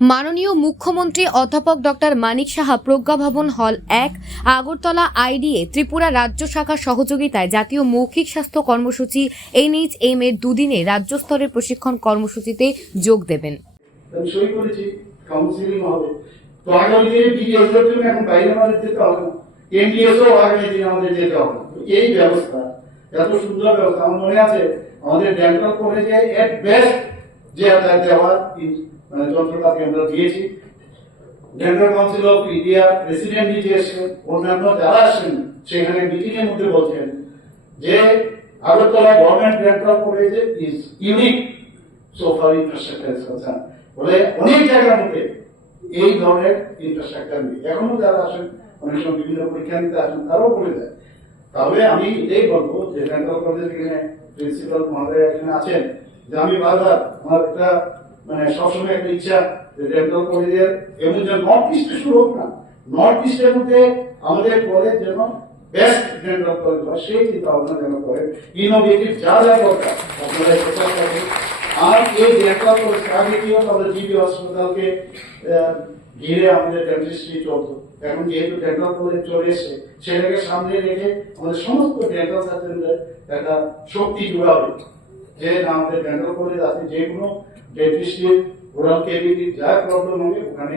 মাননীয় মুখ্যমন্ত্রী অধ্যাপক ডক্টর মানিক সাহা প্রজ্ঞা ভবন হল 1 আগরতলা আইডিএ ত্রিপুরা রাজ্য শাখার সহযোগিতায় জাতীয় মৌখিক স্বাস্থ্য কর্মসূচি NHM এর দুদিনের রাজ্য স্তরের প্রশিক্ষণ কর্মসূচিতে যোগ দেবেন। আমি সই করেছি, কাউন্সিলিং হবে। তো আগামী দিনে বিডিএস এর জন্য এখন বাইরে আমাদের যেতে হবে না, এনডিএসও আগামী দিনে আমাদের যেতে হবে না। এই ব্যবস্থা এত সুন্দর ব্যবস্থা, আমার মনে আছে আমাদের ডেন্টাল কলেজে এট বেস্ট যে দেওয়ার মানে যন্ত্রপাতি আমরা দিয়েছি। Dental council of India president নিজে এসেছেন, অন্যান্য যারা আসেন সেখানে মিটিং এর মধ্যে বলছেন যে Agartala government dental college is unique so far infrastructure is concern. বলে অনেক জায়গার মধ্যে এই ধরনের ইনফ্রাস্ট্রাকচার নেই। এখনো যারা আসেন অনেক সময় বিভিন্ন পরীক্ষা নিতে আসেন তারাও বলে দেয়। তাহলে আমি এটাই বলবো যে ডেন্টাল কলেজের এখানে প্রিন্সিপাল মহোদয় এখানে আছেন, যে আমি বারবার আমার একটা মানে সবসময় একটা ইচ্ছা যে ডেন্টাল কলেজের এমন যেন নর্থ ইস্টে শুরু হোক না, নর্থ ইস্টের মধ্যে আমাদের কলেজ যেন বেস্ট ডেন্টাল কলেজ হয় সেই চিন্তা ভাবনা যেন করে। ইনোভেটিভ যা যা দরকার আপনারা চেষ্টা করবেন। আর এই ডেন্টাল কলেজ আগে কি হতো, আমরা জিবি হসপিটালকে ঘিরে আমাদের ডেন্টিস্ট্রি চলতো। এখন যেহেতু ডেন্টাল কলেজ চলে এসছে সেটাকে সামনে রেখে আমাদের সমস্ত ডেন্টাল সার্জনদের একটা শক্তি জোগাবে যে না আমাদের ডেন্টাল কলেজ আছে, যে কোনো ডেন্টিস্ট্রির ওরাল কেভিটি যা প্রবলেম হবে ওখানে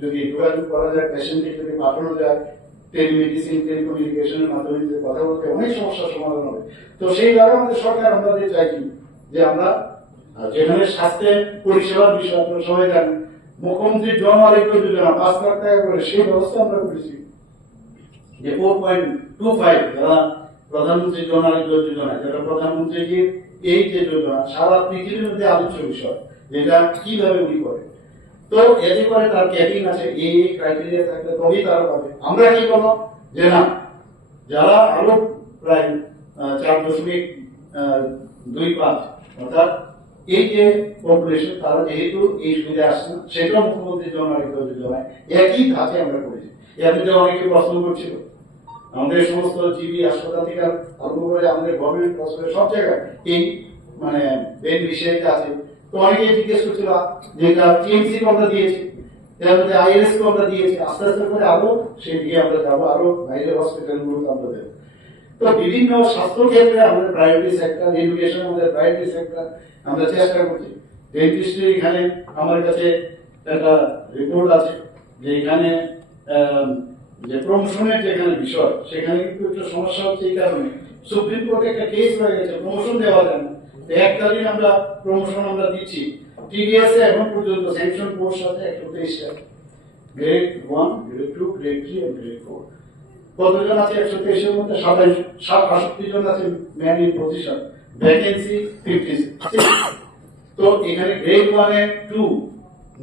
যদি যোগাযোগ করা যায়, পেশেন্টকে যদি পাঠানো যায়, টেলিমেডিসিন টেলিকমিউনিকেশনের মাধ্যমে যদি কথা বলতে অনেক সমস্যার সমাধান হবে। তো সেই জায়গায় আমাদের সরকার আমাদের চাইছি যে আমরা যেখানে স্বাস্থ্যের পরিষেবার বিষয় আপনারা সবাই জানেন, মুখ্যমন্ত্রীর জন আরোগ্য যোজনা 5 লাখ টাকা করে সেই ব্যবস্থা আমরা করেছি যে 4.25 যারা প্রধানমন্ত্রী জন আরোগ্য যোজনা, যেটা প্রধানমন্ত্রীজির এই যে যোজনা সারা পৃথিবীর মধ্যে আলোচ্য বিষয়, যেটা কিভাবে উনি করে। তো এতে করে তার ক্যাপিং আছে, এই ক্রাইটেরিয়া থাকলে তবেই তারা পাবে। আমরা কি করলাম যে না, যারা আরো প্রায় 4.25 অর্থাৎ এই যে পপুলেশন তারা যেহেতু এই সুবিধা আসছে না, সেটাও মুখ্যমন্ত্রীর জন আরোগ্য যোজনায় একই ধাপে আমরা করেছি। এর মধ্যে অনেকে প্রশ্ন করছিল আমাদের সমস্ত জিবি হাসপাতাল থেকে আরম্ভ করে আমাদের গভর্নমেন্ট হসপিটাল সব জায়গায় এই মানে বেড বিষয়টা আছে। তো অনেকে জিজ্ঞেস করছিল যে এটা টিএমসি কে আমরা দিয়েছি, এর মধ্যে আইএলএস কে আমরা দিয়েছি, আস্তে আস্তে করে আরো সেই দিকে আমরা যাবো, আরো বাইরের হসপিটালগুলোকে আমরা দেবো। তো বিভিন্ন স্বাস্থ্য ক্ষেত্রে আমাদের প্রায়োরিটি সেক্টর, এডুকেশন আমাদের প্রায়োরিটি সেক্টর, আমরা চেষ্টা করছি। ডেন্টিস্ট্রি এখানে আমার কাছে একটা রিপোর্ট আছে যে এখানে যে প্রমোশনের যেখানে বিষয় সেখানে কিন্তু একটু সমস্যা হচ্ছে। এই কারণে সুপ্রিম কোর্টে একটা কেস হয়ে গেছে, প্রমোশন দেওয়া যায় না। এককালীন আমরা প্রমোশন আমরা দিচ্ছি। টিডিএস এ এখন পর্যন্ত স্যাংশন কোর্স আছে 123টা, গ্রেড 1, গ্রেড 2, গ্রেড 3 এবং গ্রেড 4। কতজন আছে 123 এর মধ্যে? 67 জন আছে ম্যান ইন পজিশন, ভ্যাকেন্সি 56। তো এখানে গ্রেড 1 এ 2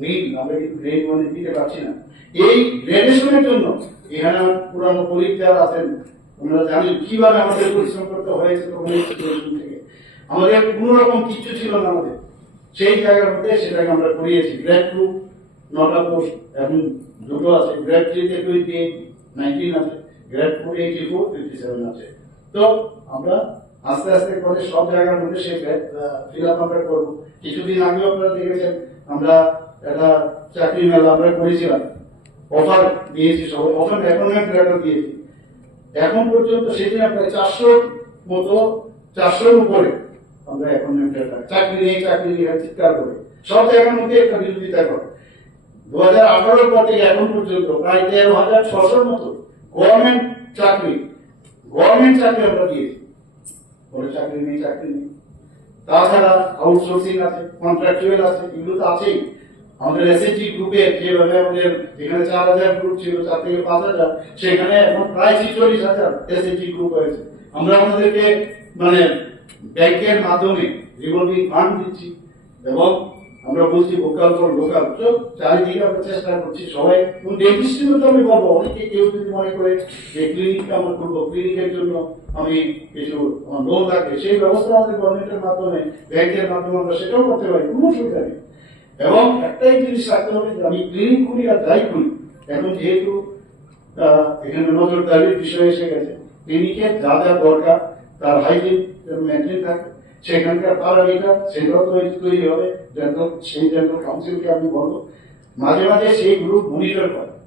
নীল, আমরা কিন্তু গ্রেড 1 এ দিতে পারছি না। এই গ্রেডেশনের জন্য এখানে পুরানো কলিগ যারা আছেন আমরা জানি কিভাবে আমাদের পরিশ্রম করতে হয়েছে। তখন এই সিচুয়েশন থেকে আমাদের কোনো রকম কিছু ছিল না, আমাদের সেই জায়গার মধ্যে সেটাকে আমরা করিয়েছি। গ্রেড 2 9টা পোস্ট এখন 2টো আছে, গ্রেড 3 তে 28, 19 আছে, গ্রেড 4 84, 57 আছে। তো আমরা আস্তে আস্তে করে সব জায়গার মধ্যে সেই ফিল আপ আমরা করবো। কিছুদিন আগেও আপনারা দেখেছেন আমরা একটা চাকরি মেলা আমরা করেছিলাম, অফার দিয়েছি, সবাই অফার অ্যাপয়েন্টমেন্ট লেটার দিয়েছি। এখন পর্যন্ত সেদিন প্রায় 400 উপরে আমরা অ্যাপয়েন্টমেন্ট লেটার, চাকরি নিয়ে চিৎকার করে সব জায়গার মধ্যে একটা বিরোধিতা করে। 2018 পর থেকে এখন পর্যন্ত প্রায় 13,600 মতো গভর্নমেন্ট চাকরি আমরা দিয়েছি। বলে চাকরি নেই। তাছাড়া আউটসোর্সিং আছে, কন্ট্রাকচুয়াল আছে, এগুলো তো আছেই। আমাদের এসএইচজি গ্রুপে যেভাবে আমাদের এখানে 4,000 গ্রুপ ছিল, 4 থেকে 5,000, সেখানে এখন প্রায় 46,000 এসএইচজি গ্রুপ হয়েছে। আমরা আমাদেরকে মানে ব্যাংকের মাধ্যমে রিভলভিং ফান্ড দিচ্ছি এবং আমরা বলছি ভোকাল ফর লোকাল। চারিদিকে আমরা চেষ্টা করছি সবাই। ডেন্টিস্ট্রিও তো আমি বলবো, অনেকে কেউ যদি মনে করে যে ক্লিনিকটা আমরা করবো, ক্লিনিকের জন্য আমি কিছু লোন লাগবে, সেই ব্যবস্থা আমাদের গভর্নমেন্টের মাধ্যমে ব্যাংকের মাধ্যমে আমরা সেটাও করতে পারি, কোনো অসুবিধা নেই। এবং একটাই জিনিস রাখতে হবে যে আমি ক্লিনিক করি আর যাই করি, এখন যেহেতু এখানে নজরদারির বিষয় এসে গেছে, ক্লিনিকের যা যা দরকার তার হাইজিন মেনটেন থাকে, সেখানকার প্যারামিটার সেটাও তৈরি হবে। সেই ডেন্টাল কাউন্সিলকে আমি বলবো মাঝে মাঝে সেই গ্রুপ মনিটর করে